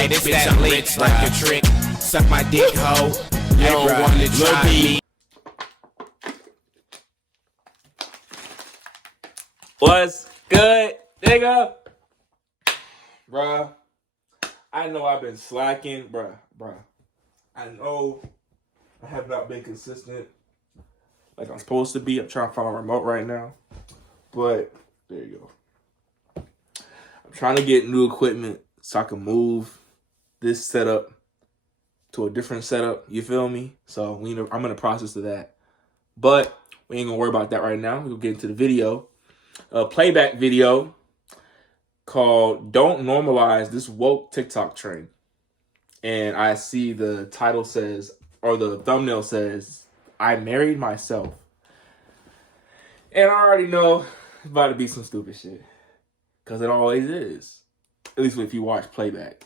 Hey, this that lit like a trick. Suck my dick, hoe. You don't wanna try me. What's good, nigga? Bruh, I know I've been slacking, bruh. I know I have not been consistent like I'm supposed to be. I'm trying to find my remote right now. But, there you go. I'm trying to get new equipment so I can move this setup to a different setup. You feel me? So, I'm in the process of that. But, we ain't gonna worry about that right now. We'll get into the video. A playback video called Don't Normalize This Woke TikTok Trend. And I see the title says, or the thumbnail says, I married myself. And I already know it's about to be some stupid shit. Because it always is. At least if you watch Playback.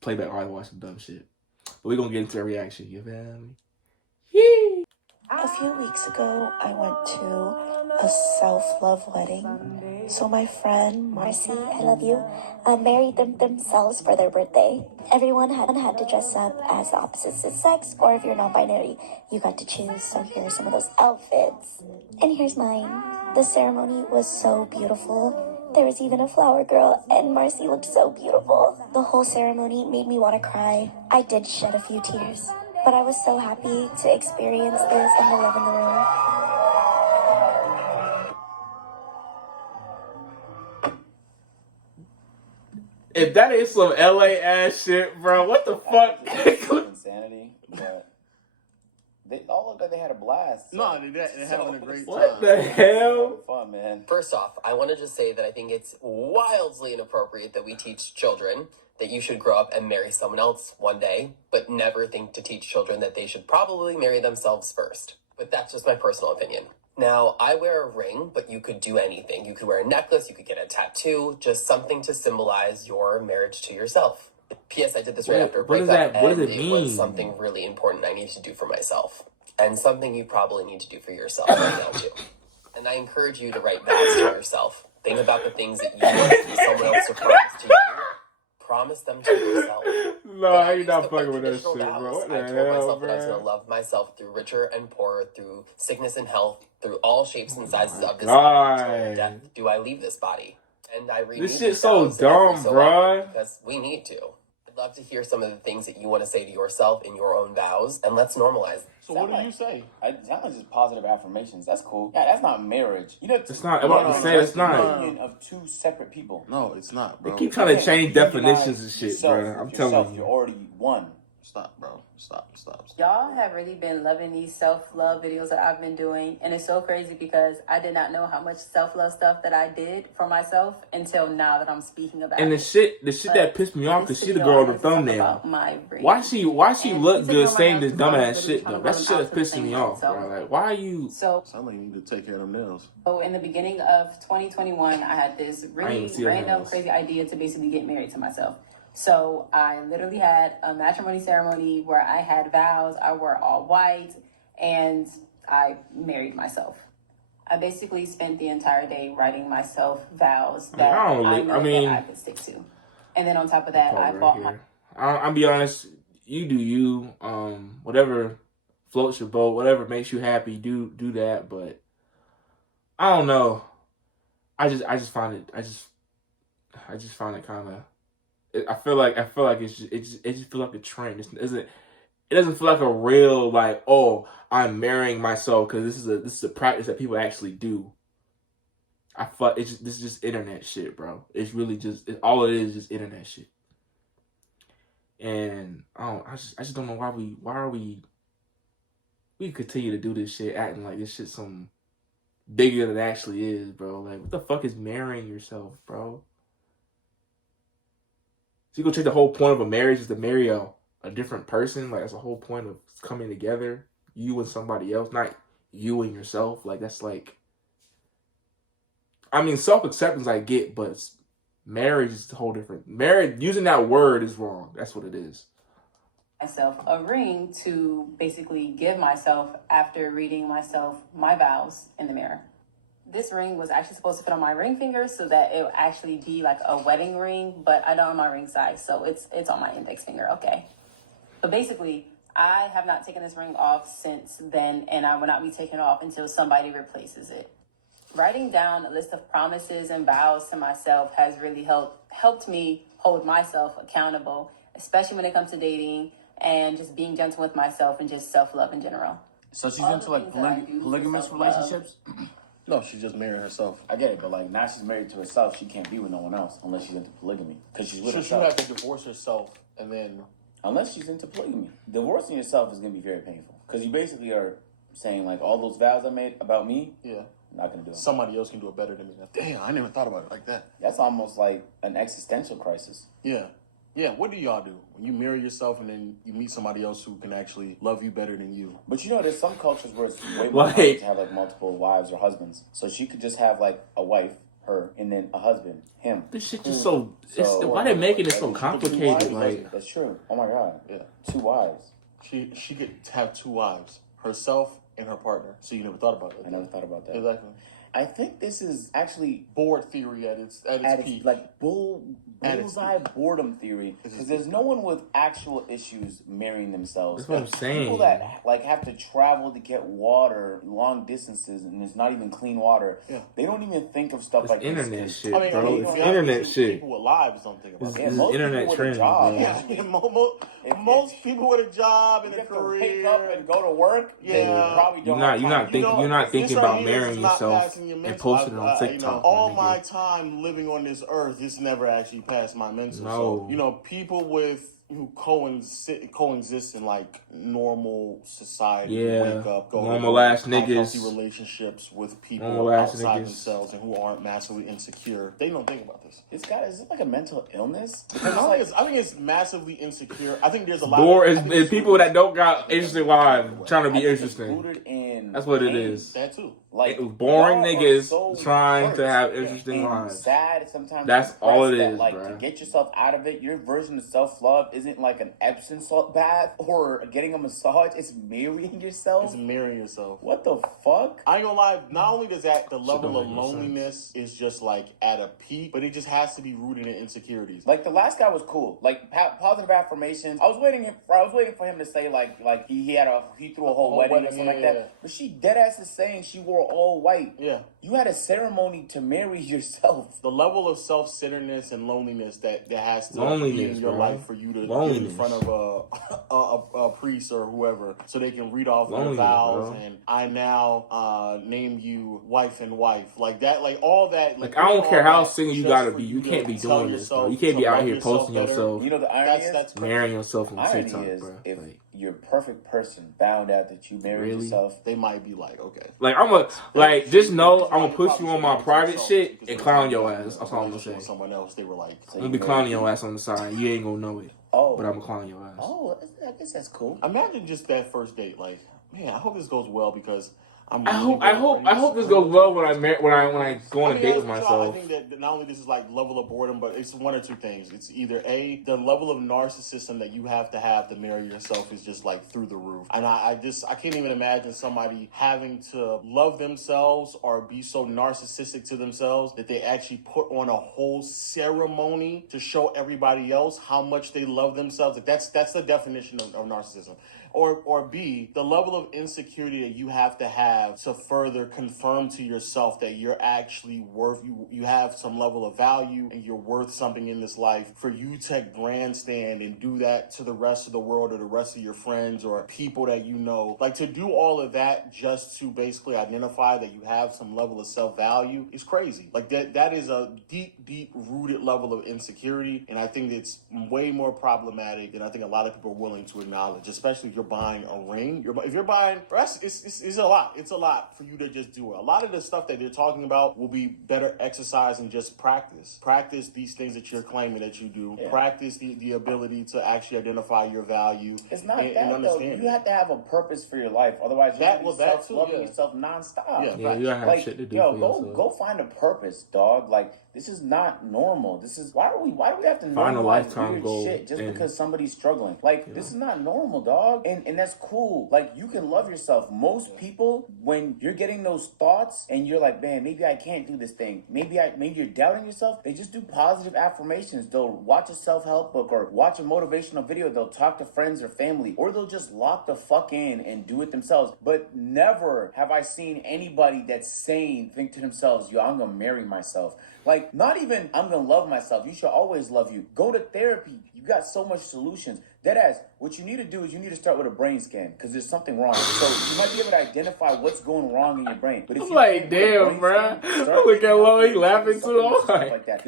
Playback always watch some dumb shit. But we're going to get into a reaction. You feel me? Yee! A few weeks ago, I went to a self-love wedding. So my friend, Marcy, I love you, married themselves for their birthday. Everyone had to dress up as the opposite sex, or if you're non-binary, you got to choose. So here are some of those outfits. And here's mine. The ceremony was so beautiful. There was even a flower girl, and Marcy looked so beautiful. The whole ceremony made me want to cry. I did shed a few tears. But I was so happy to experience this and the love in the room. If that is some LA ass shit, bro, what the fuck? Insanity, but they all looked like they had a blast. No, they're having a great time. What the hell? Fun, man. First off, I want to just say that I think it's wildly inappropriate that we teach children that you should grow up and marry someone else one day, but never think to teach children that they should probably marry themselves first. But that's just my personal opinion. Now, I wear a ring, but you could do anything. You could wear a necklace, you could get a tattoo, just something to symbolize your marriage to yourself. P.S. I did this right after a breakup, what does it and mean? it was something really important I need to do for myself. And something you probably need to do for yourself right now, too. And I encourage you to write vows to yourself. Think about the things that you want someone else to promise to you. Promise them to yourself. No, you're not fucking with that shit, bro. What the I told hell, myself that I was bro? going to love myself through richer and poorer, through sickness and health, through all shapes and sizes of this body until death do I leave this body. And I renewed This shit's so vows dumb, so bro. often because we need to. I'd love to hear some of the things that you want to say to yourself in your own vows, and let's normalize. So what do you say? It sounds like just positive affirmations. That's cool. Yeah, that's not marriage. You know, It's not. I'm about to say it's not. Union of two separate people. No, it's not, They bro. keep trying to change definitions and shit, Yourself, bro. I'm with telling yourself, you. You're already one. Stop, bro. Stop. Y'all have really been loving these self-love videos that I've been doing. And it's so crazy because I did not know how much self-love stuff that I did for myself until now that I'm speaking about And it. the shit that pissed me off, because she the girl on the thumbnail. Why she look good saying this dumbass shit, though? That shit is pissing me off, bro. Like, why are you... So like you need to take care of them nails. So in the beginning of 2021, I had this really random, crazy idea to basically get married to myself. So I literally had a matrimony ceremony where I had vows, I wore all white, and I married myself. I basically spent the entire day writing myself vows that I could stick to. And then on top of that, I bought my... I'll be honest, you do you. Whatever floats your boat, whatever makes you happy, do that. But I don't know. I just find it kind of. I feel like it just feels like a trend. It doesn't feel like a real, like, oh, I'm marrying myself because this is a practice that people actually do. This is just internet shit, bro. It's really all it is internet shit. And I just don't know why we continue to do this shit, acting like this shit some bigger than it actually is, bro. Like, what the fuck is marrying yourself, bro? So you gonna take the whole point of a marriage is to marry a different person? Like, that's the whole point of coming together, you and somebody else, not you and yourself. Like, that's like, I mean, self-acceptance I get, but marriage is a whole different. Marriage, using that word is wrong. That's what it is. Myself a ring to basically give myself after reading myself my vows in the mirror. this ring was actually supposed to fit on my ring finger so that it would actually be like a wedding ring, but I don't know my ring size, so it's on my index finger, okay. But basically, I have not taken this ring off since then, and I will not be taking it off until somebody replaces it. Writing down a list of promises and vows to myself has really helped me hold myself accountable, especially when it comes to dating and just being gentle with myself and just self-love in general. So she's All into the like things that I do for polygamous self-love. relationships? No, she's just marrying herself. I get it, but like now she's married to herself. She can't be with no one else unless she's into polygamy because she's with She herself. have to divorce herself and then. Unless she's into polygamy, divorcing yourself is gonna be very painful because you basically are saying like all those vows I made about me. Yeah. I'm not gonna do it. Somebody else can do it better than me. Damn, I never thought about it like that. That's almost like an existential crisis. Yeah. Yeah, what do y'all do? When you marry yourself and then you meet somebody else who can actually love you better than you. But you know, there's some cultures where it's way more common to have like multiple wives or husbands. So she could just have like a wife, her, and then a husband, him. This shit just why they making it so complicated? Like, that's true. Oh my god. Yeah. 2 wives. She could have 2 wives, herself and her partner. So you never thought about that. I never thought about that. Exactly. I think this is actually Bored theory at its peak. like bullseye boredom theory because there's no one with actual issues marrying themselves. That's what I'm saying. People that like have to travel to get water long distances and it's not even clean water. Yeah. They don't even think of stuff it's like internet this. shit, I mean, bro. if It's you have internet to, shit. People with lives don't think about It's, it. Yeah, it's most internet people with a trend. job. Yeah, most people with a job and You a have to career. pick up and go to work. Yeah. Then you probably don't. You're not thinking about this right here marrying is not yourself passing your and mental. posting it on TikTok. All my my nigga. time living on this earth, this never actually passed my mental. No. So, people who coexist in like normal society, Yeah. wake up, go Normal to ass have niggas. healthy relationships with people Normal ass outside niggas. themselves and who aren't massively insecure. They don't think about this. Is it like a mental illness? I think it's massively insecure. I think there's a lot. Or I think it's people that don't got interesting lives trying to be interesting. Rooted in That's what it pain. is. That too. Like Boring y'all are niggas so trying to hurt have interesting and lives. sad sometimes. That's depressed all it that, is, like bruh. to get yourself out of it. Your version of self-love isn't like an Epsom salt bath or getting a massage. It's marrying yourself. It's marrying yourself. What the fuck? I ain't gonna lie, not only does that the level don't of make no loneliness is just like at a peak, but it just has to be rooted in insecurities. Like the last guy was cool. Like positive affirmations. I was waiting for him to say like he threw a whole wedding or something like that. yeah. But she dead ass is saying she wore all white. Yeah. You had a ceremony to marry yourself. The level of self-centeredness and loneliness that has to be Loneliness, in your bro. life for you to get in Loneliness. front of a priest or whoever so they can read off your Loneliness, vows bro. and I now name you wife and wife. Like that, like all that. Like, I don't care all how that single you just gotta for be. You to can't be tell doing this, bro. yourself You can't be to out love here yourself posting better. yourself, You know the irony That's is? marrying yourself on Irony TikTok, is bro. if Like, your perfect person found out that you married Really? yourself. They might be like, okay. just know I'm gonna put you on my private shit and clown your ass. That's all I'm gonna say. Someone else, they were like, I'm gonna be clowning your ass on the side. You ain't gonna know it, Oh, but I'm gonna clown your ass. oh, I guess that's cool. imagine just that first date. Like, man, I hope this goes well because I'm. I hope this goes well when I go on a date with myself. I think that not only this is like level of boredom, but it's one or two things. It's either A, the level of narcissism that you have to marry yourself is just like through the roof. And I can't even imagine somebody having to love themselves or be so narcissistic to themselves that they actually put on a whole ceremony to show everybody else how much they love themselves. Like that's the definition of narcissism. Or B, the level of insecurity that you have to further confirm to yourself that you're actually worth, you have some level of value and you're worth something in this life for you to grandstand and do that to the rest of the world or the rest of your friends or people that you know. Like to do all of that just to basically identify that you have some level of self-value is crazy. Like that is a deep rooted level of insecurity. And I think it's way more problematic than I think a lot of people are willing to acknowledge, especially if you're buying a ring. If you're buying, it's a lot. It's a lot for you to just do it. A lot of the stuff that they're talking about will be better exercise and just practice. Practice these things that you're claiming that you do. Yeah. Practice the ability to actually identify your value. It's not and that understand. Though. You have to have a purpose for your life. Otherwise, you're self-loving yourself nonstop. Yeah, you gotta have shit to do for yourself. Go find a purpose, dog. Like This is not normal. This is why do we have to Find a normalize lifetime weird goal shit just and- because somebody's struggling? Like this is not normal, dog. And that's cool. Like you can love yourself. Most people, when you're getting those thoughts and you're like, man, maybe I can't do this thing. Maybe you're doubting yourself. They just do positive affirmations. They'll watch a self-help book or watch a motivational video. They'll talk to friends or family, or they'll just lock the fuck in and do it themselves. But never have I seen anybody that's sane think to themselves, yo, I'm gonna marry myself. Like, not even, I'm gonna love myself. You should always love you. Go to therapy. You got so much solutions. Deadass, what you need to do is you need to start with a brain scan because there's something wrong. So you might be able to identify what's going wrong in your brain. But if I'm you like, can't get a damn, brain bro. scan, start Look at thinking Lo, he about laughing something too. stuff like that.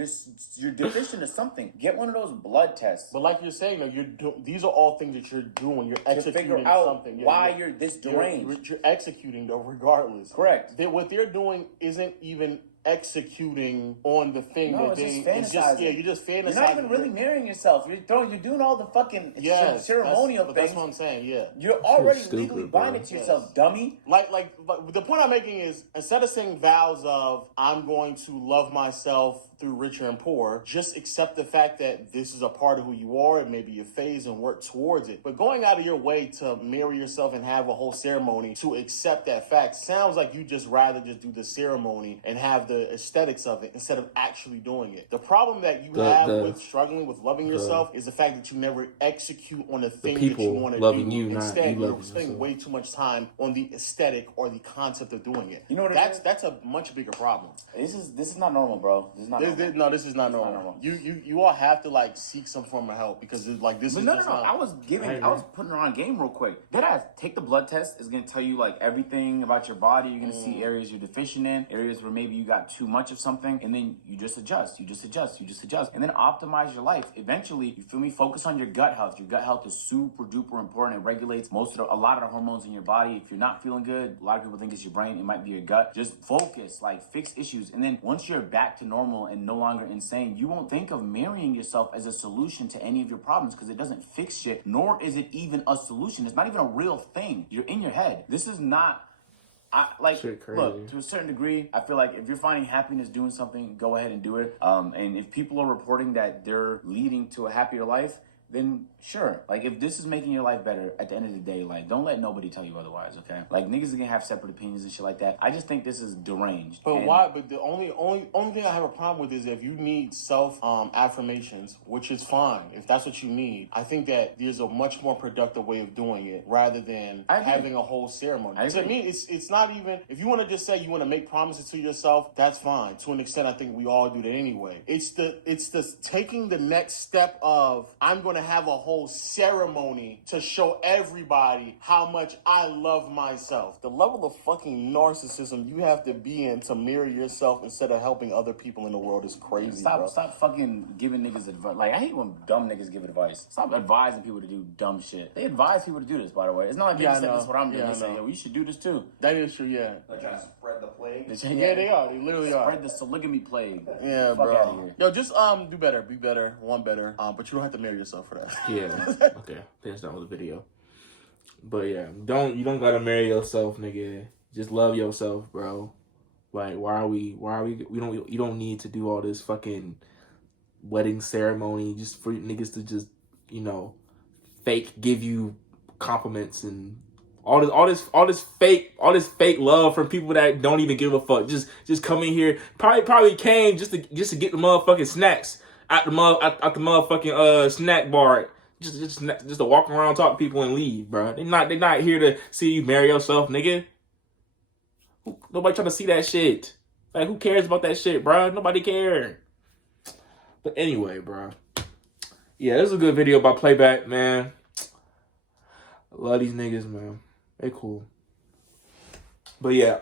You're deficient of something. Get one of those blood tests. But like you're saying, though, these are all things that you're doing. You're To executing figure out something. why you're this deranged. You're executing, though, regardless. Correct. What they're doing isn't even executing on the thing No, that it's they just fantasizing. you're just fantasizing. You're not even really marrying yourself. You're doing all the fucking ceremonial things. That's what I'm saying. Yeah, You're already stupid, legally bro. binding to yourself, dummy. like the point I'm making is instead of saying vows of I'm going to love myself through richer and poor, just accept the fact that this is a part of who you are. It may be a phase and work towards it. But going out of your way to marry yourself and have a whole ceremony to accept that fact sounds like you just rather just do the ceremony and have the aesthetics of it instead of actually doing it. The problem that you have with struggling with loving yourself is the fact that you never execute on the thing that you people want to loving do. you, not Instead, you you're loving spending yourself. way too much time on the aesthetic or the concept of doing it. You know what that's a much bigger problem. This is not normal, bro. This is not normal. This is not normal. You all have to like seek some form of help because it's like this But is no. just not. I was putting her on game real quick. Deadass, take the blood test. It's gonna tell you like everything about your body. You're gonna see areas you're deficient in, areas where maybe you got too much of something, and then you just adjust, and then optimize your life. Eventually, you feel me? Focus on your gut health. Your gut health is super duper important. It regulates a lot of the hormones in your body. If you're not feeling good, a lot of people think it's your brain. It might be your gut. Just focus, like fix issues, and then once you're back to normal and no longer insane, you won't think of marrying yourself as a solution to any of your problems because it doesn't fix shit, nor is it even a solution. It's not even a real thing. You're in your head. This is not. Look, to a certain degree, I feel like if you're finding happiness doing something, go ahead and do it. And if people are reporting that they're leading to a happier life, then sure. Like, if this is making your life better, at the end of the day, like, don't let nobody tell you otherwise, okay? Like, niggas are gonna have separate opinions and shit like that. I just think this is deranged. But why? But the only thing I have a problem with is if you need self affirmations, which is fine if that's what you need. I think that there's a much more productive way of doing it rather than having a whole ceremony. To me, it's not even if you want to just say you want to make promises to yourself. That's fine to an extent. I think we all do that anyway. It's the taking the next step of I'm going to have a whole ceremony to show everybody how much I love myself. The level of fucking narcissism you have to be in to mirror yourself instead of helping other people in the world is crazy. Stop fucking giving niggas advice. Like, I hate when dumb niggas give advice. Stop advising people to do dumb shit. They advise people to do this, by the way. It's not like they just said this is what I'm doing. They say, yo, you should do this too. That is true, yeah. They're trying to spread the plague. Yeah, they are. They literally are. Spread the polygamy plague. Yeah, Fuck bro. out of here. Yo, just do better, be better, want better. But you don't have to marry yourself for that. Yeah. Okay. That's done with the video. But yeah, you don't gotta marry yourself, nigga. Just love yourself, bro. Like, you don't need to do all this fucking wedding ceremony just for niggas to just, fake give you compliments and all this fake love from people that don't even give a fuck. Just come in here. Probably came just to get the motherfucking snacks at the motherfucking snack bar. Just to walk around, talk to people, and leave, bro. They not here to see you marry yourself, nigga. Nobody trying to see that shit. Like, who cares about that shit, bro? Nobody care. But anyway, bro. Yeah, this is a good video about Playback, man. I love these niggas, man. They cool. But yeah,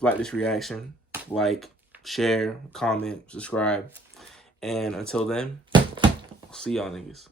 like this reaction, like, share, comment, subscribe, and until then, see y'all niggas.